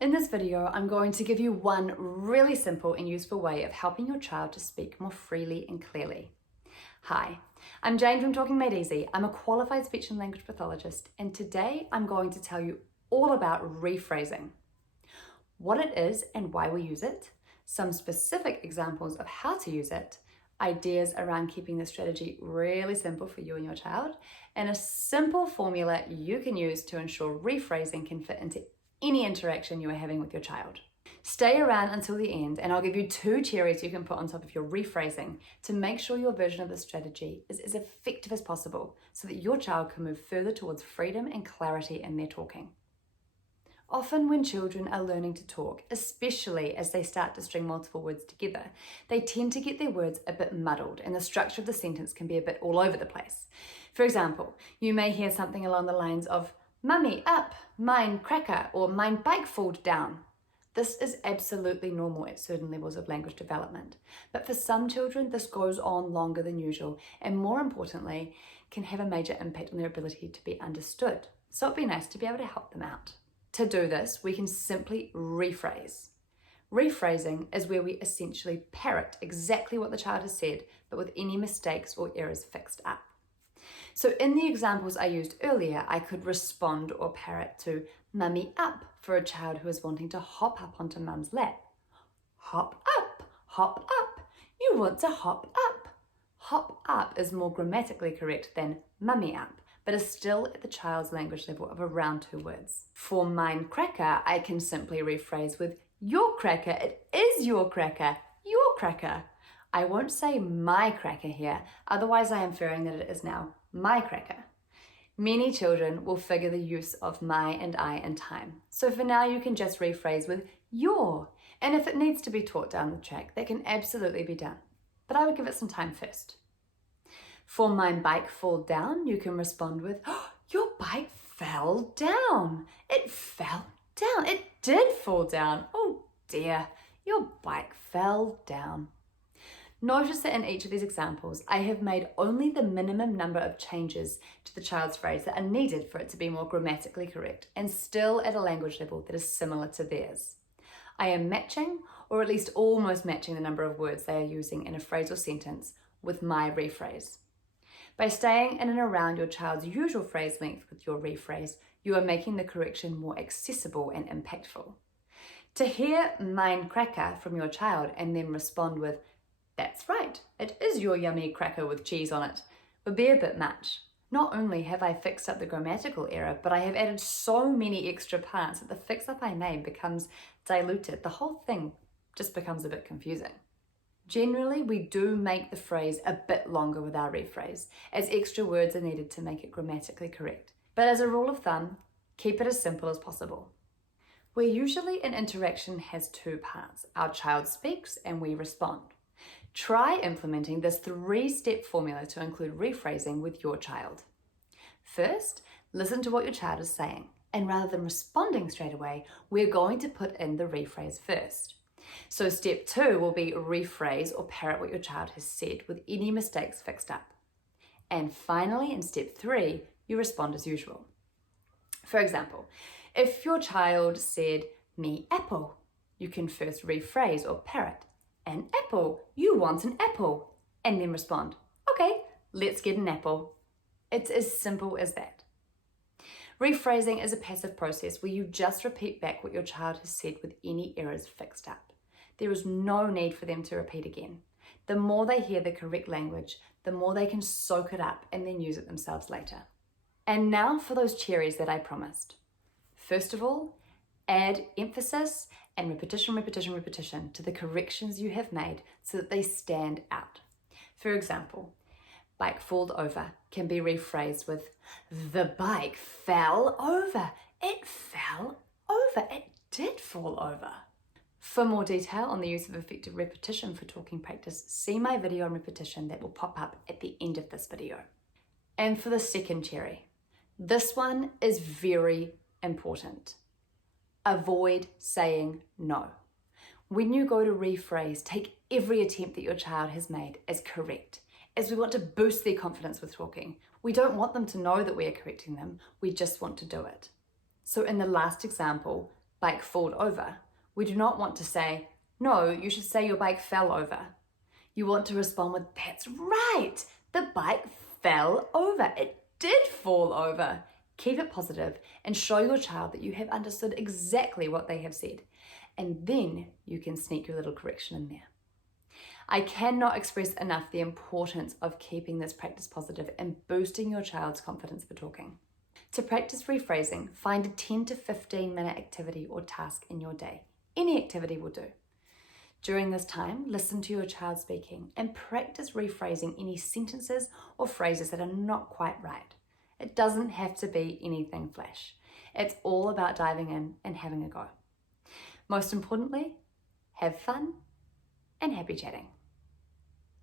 In this video, I'm going to give you one really simple and useful way of helping your child to speak more freely and clearly. Hi, I'm Jane from Talking Made Easy. I'm a qualified speech and language pathologist, and today I'm going to tell you all about rephrasing, what it is and why we use it, some specific examples of how to use it, ideas around keeping the strategy really simple for you and your child, and a simple formula you can use to ensure rephrasing can fit into any interaction you are having with your child. Stay around until the end and I'll give you 2 cherries you can put on top of your rephrasing to make sure your version of the strategy is as effective as possible so that your child can move further towards freedom and clarity in their talking. Often when children are learning to talk, especially as they start to string multiple words together, they tend to get their words a bit muddled and the structure of the sentence can be a bit all over the place. For example, you may hear something along the lines of "Mummy, up, mine cracker," or "mine bike falled down." This is absolutely normal at certain levels of language development, but for some children this goes on longer than usual and more importantly can have a major impact on their ability to be understood. So it'd be nice to be able to help them out. To do this, we can simply rephrase. Rephrasing is where we essentially parrot exactly what the child has said, but with any mistakes or errors fixed up. So in the examples I used earlier, I could respond or parrot to "Mummy up" for a child who is wanting to hop up onto mum's lap. Hop up, you want to hop up. Hop up is more grammatically correct than "mummy up," but is still at the child's language level of around 2 words. For "mine cracker," I can simply rephrase with "your cracker." It is your cracker, your cracker. I won't say "my cracker" here, otherwise I am inferring that it is now my cracker. Many children will figure the use of "my" and "I" in time. So for now you can just rephrase with "your." And if it needs to be taught down the track, that can absolutely be done. But I would give it some time first. For "mine bike fall down," you can respond with "Oh, your bike fell down. It fell down. It did fall down. Oh dear, your bike fell down." Notice that in each of these examples, I have made only the minimum number of changes to the child's phrase that are needed for it to be more grammatically correct and still at a language level that is similar to theirs. I am matching, or at least almost matching, the number of words they are using in a phrase or sentence with my rephrase. By staying in and around your child's usual phrase length with your rephrase, you are making the correction more accessible and impactful. To hear "mine cracker" from your child and then respond with "that's right, it is your yummy cracker with cheese on it," would be a bit much. Not only have I fixed up the grammatical error, but I have added so many extra parts that the fix-up I made becomes diluted. The whole thing just becomes a bit confusing. Generally, we do make the phrase a bit longer with our rephrase, as extra words are needed to make it grammatically correct. But as a rule of thumb, keep it as simple as possible. Where usually an interaction has 2 parts. Our child speaks and we respond. Try implementing this 3-step formula to include rephrasing with your child. First, listen to what your child is saying, and rather than responding straight away, we're going to put in the rephrase first. So step 2 will be rephrase or parrot what your child has said with any mistakes fixed up. And finally, in step 3, you respond as usual. For example, if your child said "me apple," you can first rephrase or parrot "an apple, you want an apple," and then respond, "Okay, let's get an apple." It's as simple as that. Rephrasing is a passive process where you just repeat back what your child has said with any errors fixed up. There is no need for them to repeat again. The more they hear the correct language, the more they can soak it up and then use it themselves later. And now for those cherries that I promised. First of all, add emphasis and repetition to the corrections you have made so that they stand out. For example, "bike falled over" can be rephrased with "the bike fell over. It fell over. It did fall over." For more detail on the use of effective repetition for talking practice, see my video on repetition that will pop up at the end of this video. And for the second cherry, this one is very important. Avoid saying no. When you go to rephrase, take every attempt that your child has made as correct, as we want to boost their confidence with talking. We don't want them to know that we are correcting them, we just want to do it. So in the last example, bike falled over, we do not want to say, no, you should say your bike fell over. You want to respond with, that's right, the bike fell over. It did fall over. Keep it positive and show your child that you have understood exactly what they have said. And then you can sneak your little correction in there. I cannot express enough the importance of keeping this practice positive and boosting your child's confidence for talking. To practice rephrasing, find a 10 to 15 minute activity or task in your day. Any activity will do. During this time, listen to your child speaking and practice rephrasing any sentences or phrases that are not quite right. It doesn't have to be anything flash. It's all about diving in and having a go. Most importantly, have fun and happy chatting.